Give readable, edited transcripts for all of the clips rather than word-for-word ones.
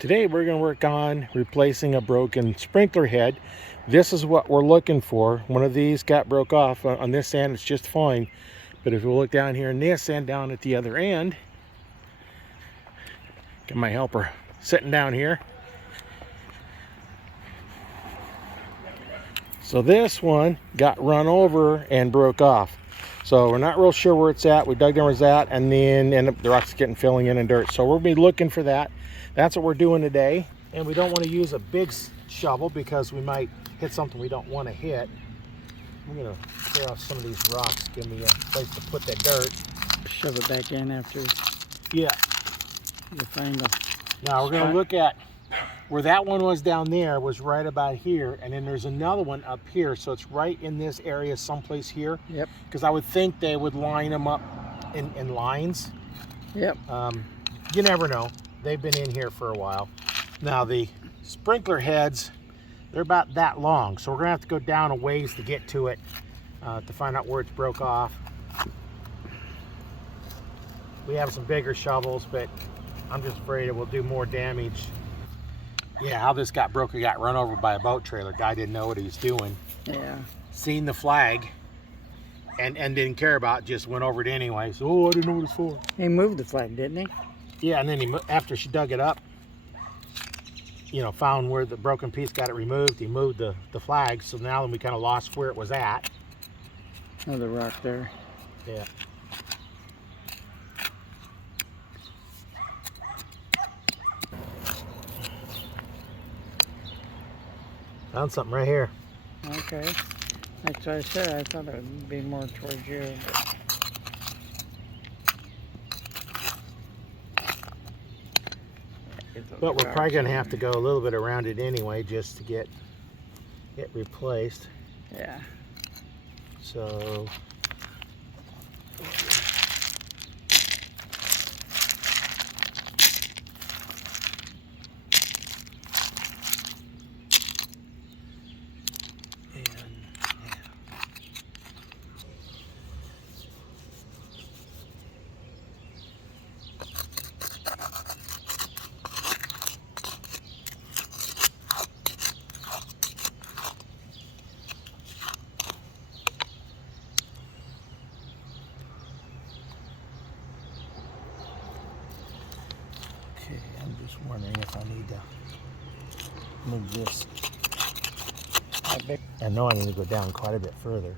Today we're going to work on replacing a broken sprinkler head. This is what we're looking for. One of these got broke off. On this end it's just fine, but if we look down here in this end, down at the other end, get my helper sitting down here. So this one got run over and broke off. So we're not real sure where it's at. We dug down where it's at, and then end up the rocks getting filling in dirt. So we'll be looking for that. That's what we're doing today. And we don't want to use a big shovel because we might hit something we don't want to hit. I'm gonna clear off some of these rocks, give me a place to put that dirt. Shove it back in after Yeah. you find them. Now we're gonna look at where that one was down there was right about here, and then there's another one up here, so it's right in this area someplace here. Yep. Because I would think they would line them up in lines. Yep. You never know. They've been in here for a while. Now the sprinkler heads, they're about that long, so we're gonna have to go down a ways to get to it to find out where it's broke off. We have some bigger shovels, but I'm just afraid it will do more damage. Yeah, how this got broke, it got run over by a boat trailer. Guy didn't know what he was doing. Yeah. Seen the flag and didn't care about it, just went over it anyway. So, oh, I didn't know what it's for. He moved the flag, didn't he? Yeah, and then after she dug it up, you know, found where the broken piece got it removed, he moved the flag. So now we kind of lost where it was at. Another rock there. Yeah. Found something right here. Okay. That's what I said. I thought it would be more towards you. But we're probably going to have to go a little bit around it anyway just to get it replaced. Yeah. So I'm just wondering if I need to move this. I know I need to go down quite a bit further.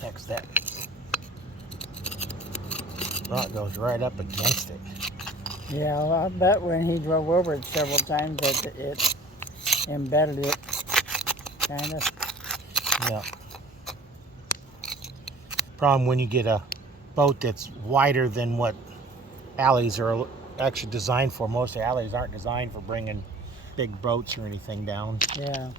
Heck's that? Rock goes right up against it. Yeah, well, I bet when he drove over it several times that it embedded it, kind of. Yeah. Problem when you get a boat that's wider than what alleys are actually designed for. Most alleys aren't designed for bringing big boats or anything down. Yeah.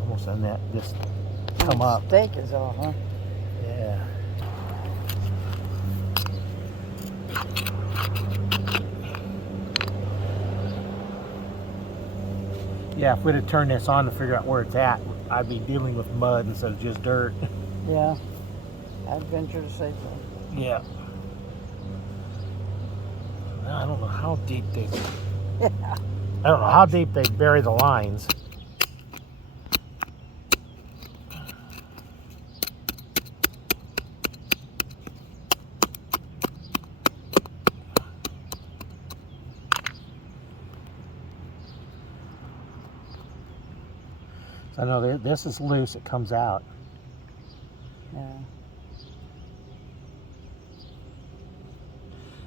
Almost on that, just come up. Steak is all, huh? Yeah. Yeah, if we'd have turned this on to figure out where it's at, I'd be dealing with mud instead of just dirt. Yeah. I'd venture to say so. Yeah. I don't know how deep they... I don't know how deep they bury the lines. I know this is loose, it comes out. Yeah.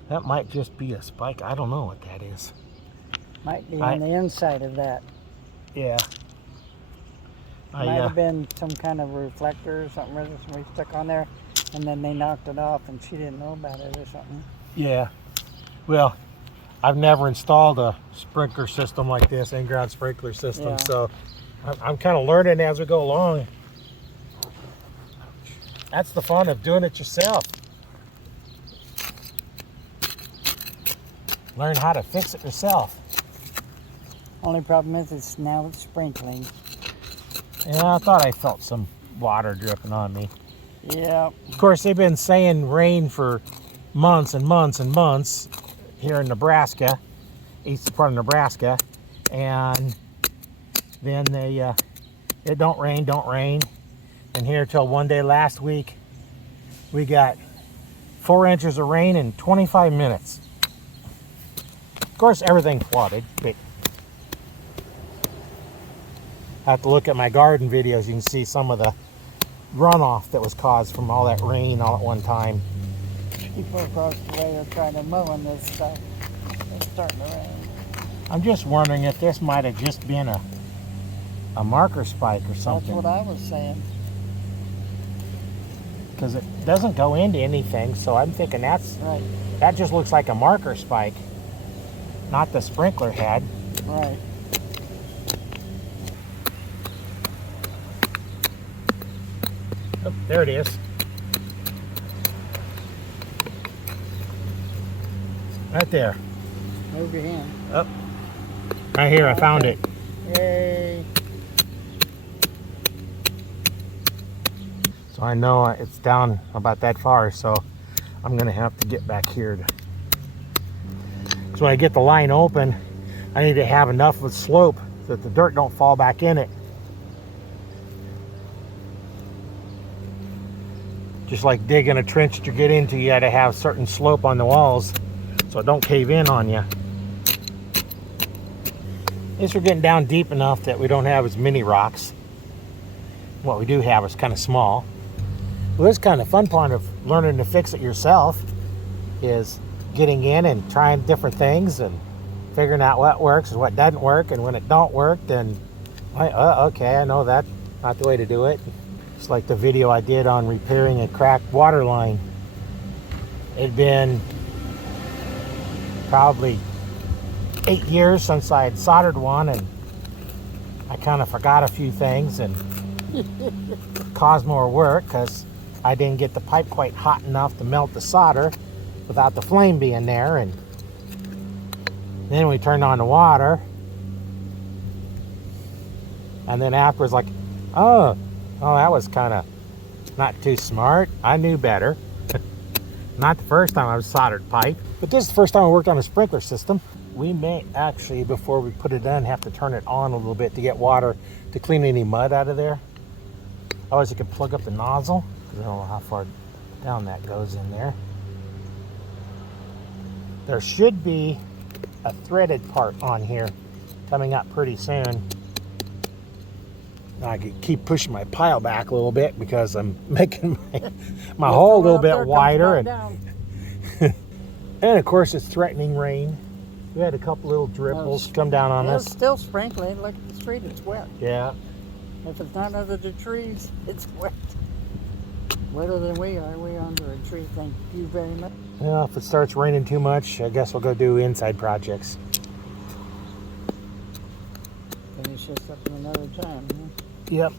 That might just be a spike. I don't know what that is. Might be on the inside of that. Yeah. Might have been some kind of reflector or something that somebody stuck on there, and then they knocked it off and she didn't know about it or something. Yeah. Well, I've never installed a sprinkler system like this, in-ground sprinkler system, Yeah. so I'm kind of learning as we go along. That's the fun of doing it yourself. Learn how to fix it yourself. Only problem is now it's sprinkling. Yeah, I thought I felt some water dripping on me. Yeah. Of course, they've been saying rain for months and months and months here in Nebraska, eastern part of Nebraska, and then it don't rain. And here till one day last week, we got 4 inches of rain in 25 minutes. Of course, everything flooded, but I have to look at my garden videos. You can see some of the runoff that was caused from all that rain all at one time. People across the way are trying to mow on this stuff. It's starting to rain. I'm just wondering if this might have just been a marker spike or something. That's what I was saying. Because it doesn't go into anything, so I'm thinking Right. that just looks like a marker spike, not the sprinkler head. Right. Oh, there it is. Right there. Move your hand. Oh, right here, I found it. Yay. So I know it's down about that far, so I'm gonna have to get back here. So when I get the line open, I need to have enough of a slope that the dirt don't fall back in it. Just like digging a trench to get into, you got to have certain slope on the walls so it don't cave in on you. At least we're getting down deep enough that we don't have as many rocks. What we do have is kind of small. Well, this kind of fun part of learning to fix it yourself is getting in and trying different things and figuring out what works and what doesn't work, and when it don't work, then okay, I know that's not the way to do it. It's like the video I did on repairing a cracked water line. It'd been probably 8 years since I had soldered one, and I kind of forgot a few things and caused more work because I didn't get the pipe quite hot enough to melt the solder without the flame being there. And then we turned on the water, and then afterwards, like, oh, that was kind of not too smart. I knew better. Not the first time I've soldered pipe, but this is the first time I worked on a sprinkler system. We may actually, before we put it in, have to turn it on a little bit to get water to clean any mud out of there. Otherwise, you can plug up the nozzle. I don't know how far down that goes in there. There should be a threaded part on here coming up pretty soon. I could keep pushing my pile back a little bit because I'm making my hole a little bit wider. And of course, it's threatening rain. We had a couple little dripples come down on us. It's still sprinkling. Look at the street, it's wet. Yeah. If it's not under the trees, it's wet. Wetter than we are. We're under a tree. Thank you very much. Well, if it starts raining too much, I guess we'll go do inside projects. Finish this up another time, huh? Yep.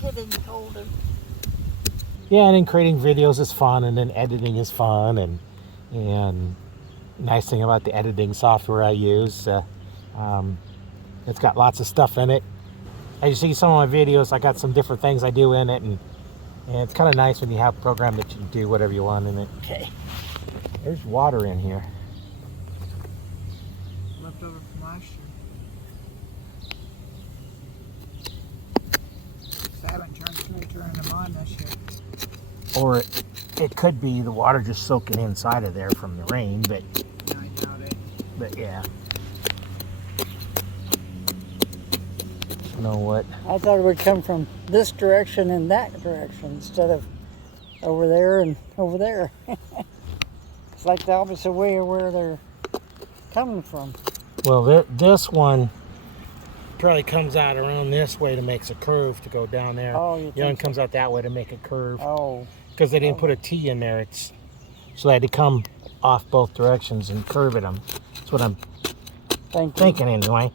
Getting colder. Yeah, and then creating videos is fun, and then editing is fun, and nice thing about the editing software I use, it's got lots of stuff in it. As you see some of my videos, I got some different things I do in it, and it's kind of nice when you have a program that you can do whatever you want in it. Okay, there's water in here. Left over from last year. I haven't turned them on this year. Or it could be the water just soaking inside of there from the rain, but I doubt it. But yeah. You know what? I thought it would come from this direction and that direction instead of over there and over there. It's like the opposite way of where they're coming from. Well, this one probably comes out around this way to make a curve to go down there. Oh, you The other one think comes out that way to make a curve. Oh, Because they didn't put a T in there. So they had to come off both directions and curve at them. That's what I'm thinking anyway.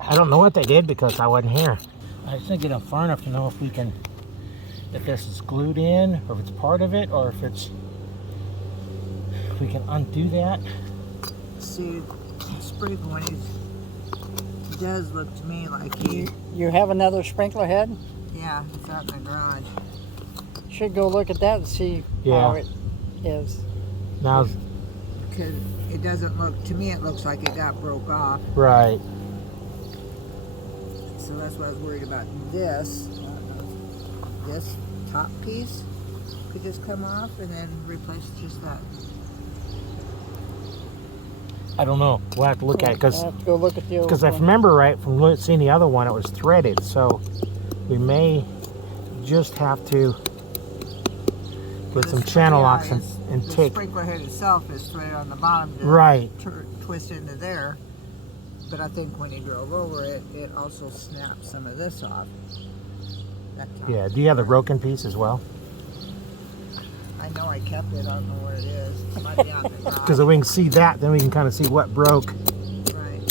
I don't know what they did because I wasn't here. I was thinking I'm far enough to know if this is glued in, or if it's part of it, or if we can undo that. See, sprinkle when it does look to me like you have another sprinkler head? Yeah, it's out in the garage. Should go look at that and see how it is. Now, because it doesn't look, to me it looks like it got broke off. Right. So that's what I was worried about. This top piece could just come off and then replace just that. I don't know. We'll have to look at it I'll have to go look at the old because if I remember right from seeing the other one, it was threaded. So we may just have to get some channel locks and the take. The sprinkler head itself is threaded on the bottom to twist into there. But I think when he drove over it, it also snapped some of this off. Yeah, do you have the broken piece as well? I know I kept it, I don't know where it is. It might be on the ground. Because if we can see that, then we can kind of see what broke. Right.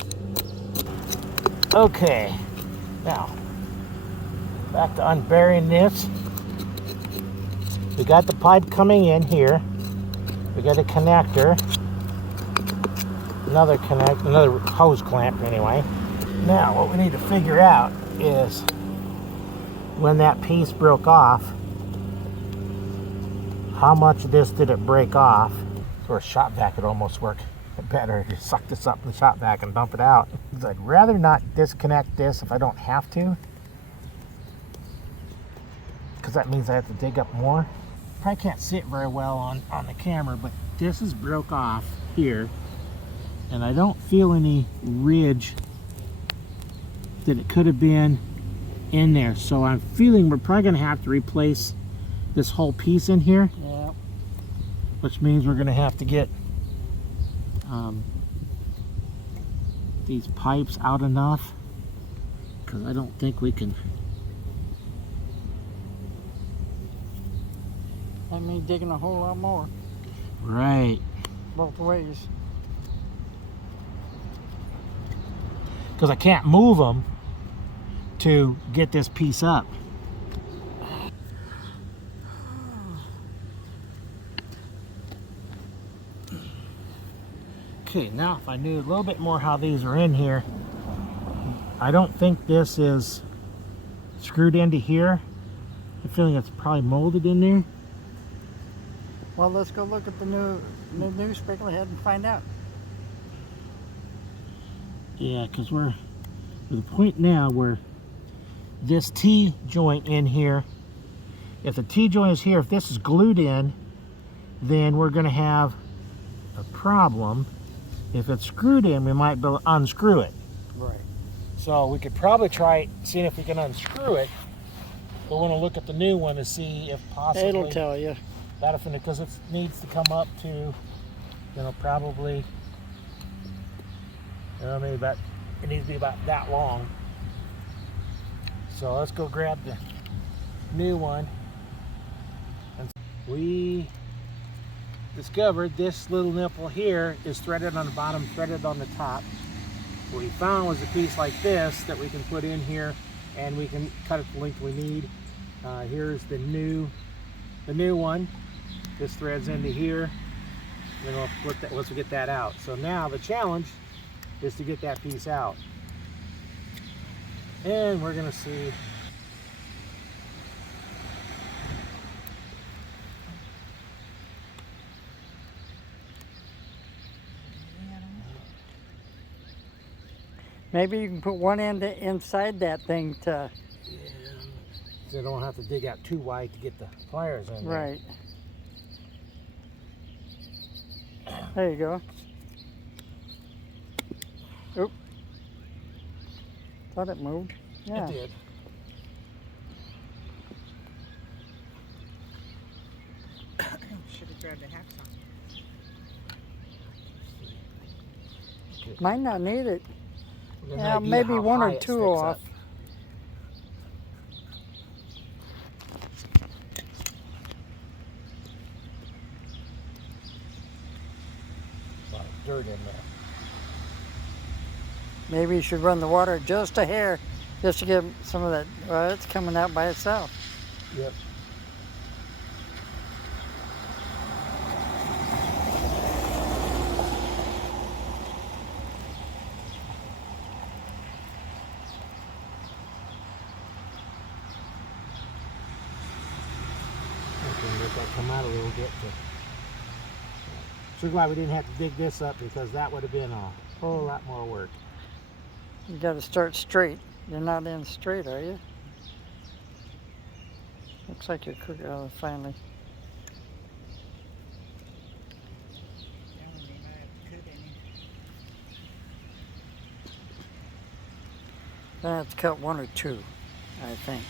Okay, now, back to unburying this. We got the pipe coming in here. We got a connector. Another hose clamp anyway. Now what we need to figure out is when that piece broke off, how much of this did it break off? For a shop vac would almost work better. You suck this up in the shop vac and dump it out. I'd rather not disconnect this if I don't have to, because that means I have to dig up more. Probably can't see it very well on the camera, but this is broke off here. And I don't feel any ridge that it could have been in there. So I'm feeling we're probably going to have to replace this whole piece in here. Yeah. Which means we're going to have to get these pipes out enough. Because I don't think we can. That means digging a whole lot more. Right. Both ways. Because I can't move them to get this piece up. Okay, now if I knew a little bit more how these are in here, I don't think this is screwed into here. I'm feeling it's probably molded in there. Well, let's go look at the new sprinkler head and find out. Yeah, because we're at the point now where this T joint in here, if the T joint is here, if this is glued in, then we're going to have a problem. If it's screwed in, we might be able to unscrew it. Right. So we could probably try seeing if we can unscrew it. But we're going to look at the new one to see if possibly. It'll tell you. Because it needs to come up to, probably. Maybe about, it needs to be about that long. So let's go grab the new one. And we discovered this little nipple here is threaded on the bottom, threaded on the top. What we found was a piece like this that we can put in here and we can cut it the length we need. Here's the new one. This threads into here. Then we'll flip that once we get that out. So now the challenge is to get that piece out. And we're gonna see. Maybe you can put one end inside that thing to. Yeah. So I don't have to dig out too wide to get the pliers in there. Right. There you go. Oop. Thought it moved. Yeah. It did. Should have grabbed a hacksaw. Might not need it. Yeah, maybe one or two off. A lot of dirt in there. Maybe you should run the water just a hair, just to get some of that. Well, it's coming out by itself. Yep. Okay, let that come out a little bit. So glad we didn't have to dig this up, because that would have been a whole lot more work. You got to start straight. You're not in straight, are you? Looks like you're cooking. Oh, finally. Then I have to cut one or two, I think.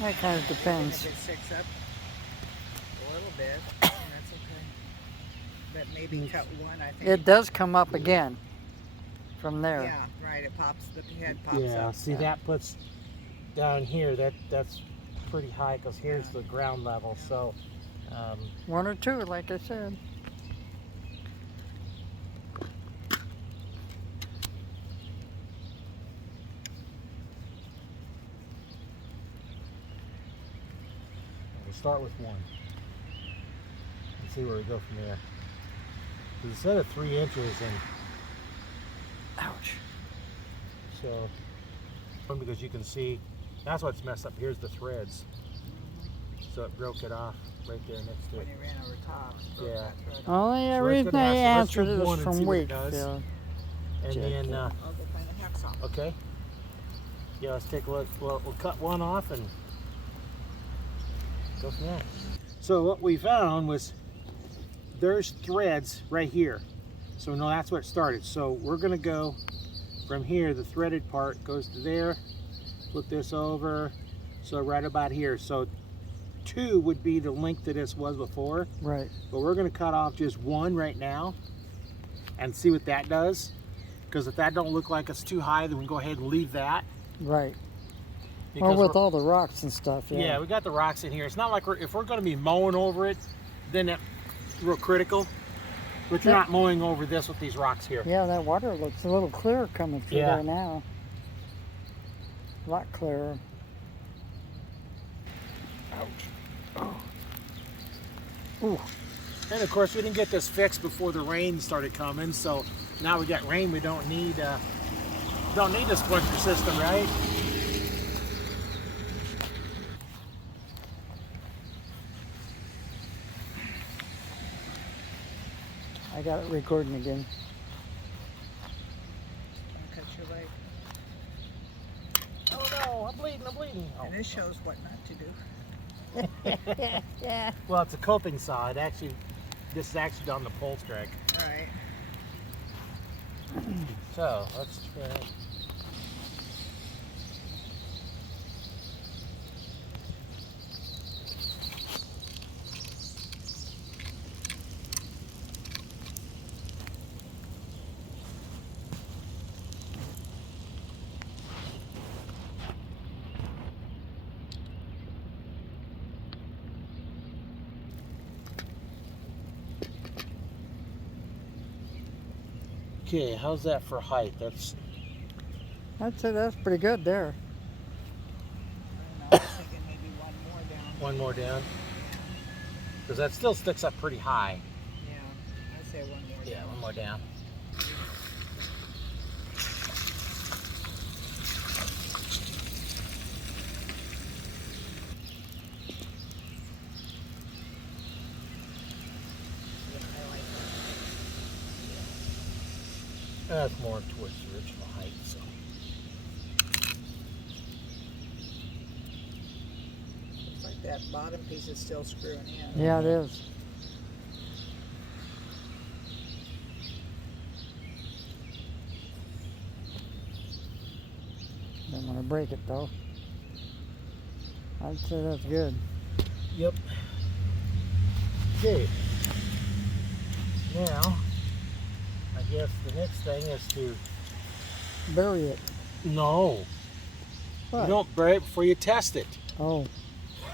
That kind of depends. If it sticks up a little bit, that's okay. But maybe cut one, I think. It does come up again from there. Yeah, right. It pops. The head pops Yeah, up. see, that puts down here, that's pretty high, because here's the ground level. So One or two, like I said. we'll start with one and see where we go from there. Instead of 3 inches, and Ouch. so because you can see that's what's messed up. Here's the threads, so it broke it off right there next to When it. he ran over top. Yeah. Only So reason let's I answered do it one was and from see what it does. Wakefield. And Check then I'll go find the hacksaw. okay, yeah, let's take a look. We'll cut one off and go from there. So what we found was there's threads right here. So no, that's what it started. So we're gonna go from here. The threaded part goes to there. Flip this over. So right about here. So 2 would be the length that this was before. Right. But we're gonna cut off just 1 right now and see what that does. Because if that don't look like it's too high, then we can go ahead and leave that. Right. Because Well, with all the rocks and stuff, yeah. yeah, we got the rocks in here. It's not like if we're going to be mowing over it, then that's real critical. But you're not mowing over this with these rocks here. Yeah, that water looks a little clearer coming through Yeah. there now. A lot clearer. Ouch. Oh. Ooh. And of course, we didn't get this fixed before the rain started coming. So now we got rain. We don't need the sprinkler system, right? I got it recording again. I'll cut your leg. Oh no, I'm bleeding. Oh. And this shows what not to do. Yeah. Well, it's a coping saw. This is actually on the pull strike. Right. So let's try. Okay, how's that for height? I'd say that's pretty good there. I don't know. I was thinking maybe one more down. One more down. Because that still sticks up pretty high. Yeah. I'd say one more Yeah, down. one more down. That's more towards the original height, so. Looks like that bottom piece is still screwing in. Yeah, it is. Don't want to break it though. I'd say that's good. Yep. Okay. Now, I guess the next thing is to bury it. No. What? You don't bury it before you test it. Oh,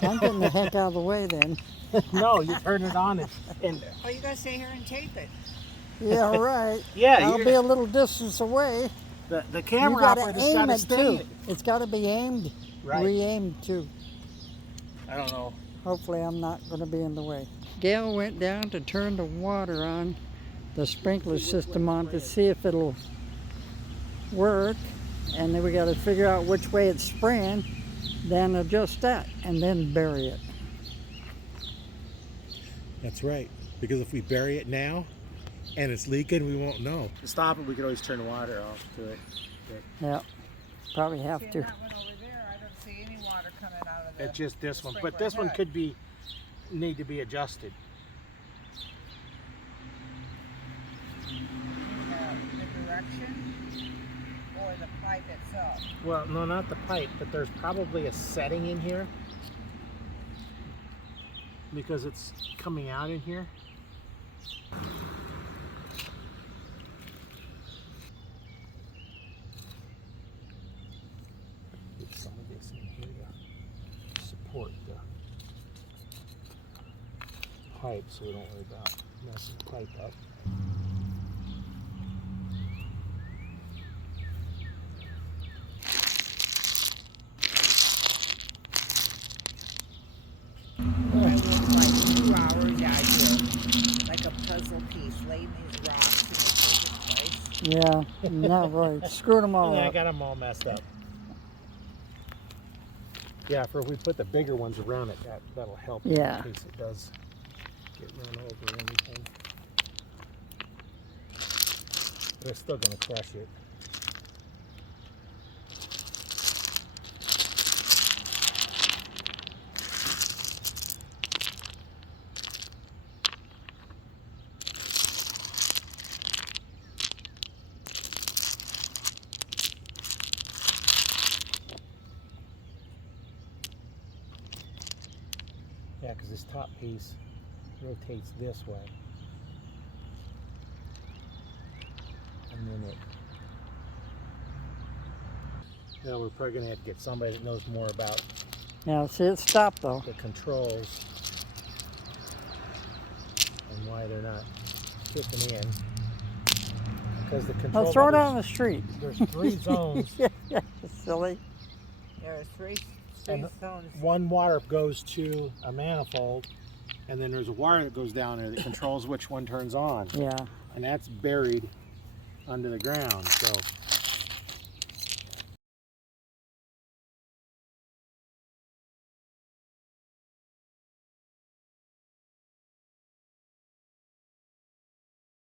I'm getting the heck out of the way then. No, you turn it on and Oh, you gotta stay here and tape it. Yeah, right. yeah, I'll be a little distance away. the You camera gotta operator's aim got to it stay. too. It's got to be aimed, Right. re-aimed too. I don't know. Hopefully I'm not going to be in the way. Gail went down to turn the water on, the sprinkler system on, to see if it'll work. And then we got to figure out which way it's spraying, then adjust that, and then bury it. That's right. Because if we bury it now and it's leaking, we won't know. To stop it, we could always turn the water off to it. Yeah, probably have See, to. that one over there, I don't see any water coming out of It's just this one. sprinkler But this one head. could need to be adjusted. The direction or the pipe itself. Well, no, not the pipe, but there's probably a setting in here because it's coming out in here. Get some of this in here to support the pipe so we don't worry about messing the pipe up. I worked like 2 hours out here, like a puzzle piece, laying these rocks in the perfect place. Yeah, no, right. Screwed them all Yeah, I up. got them all messed up. Yeah, for if we put the bigger ones around it, that'll help Yeah. in case it does get run over or anything. But it's still going to crush it. Yeah, because this top piece rotates this way. And then it... Yeah, we're probably going to have to get somebody that knows more about Yeah, see, it stopped though. the controls and why they're not kicking in. Because the control... I'll throw it out on the street. There's 3 zones. Yeah, silly. There are three And zones. one wire goes to a manifold, and then there's a wire that goes down there that controls which one turns on. Yeah. And that's buried under the ground. So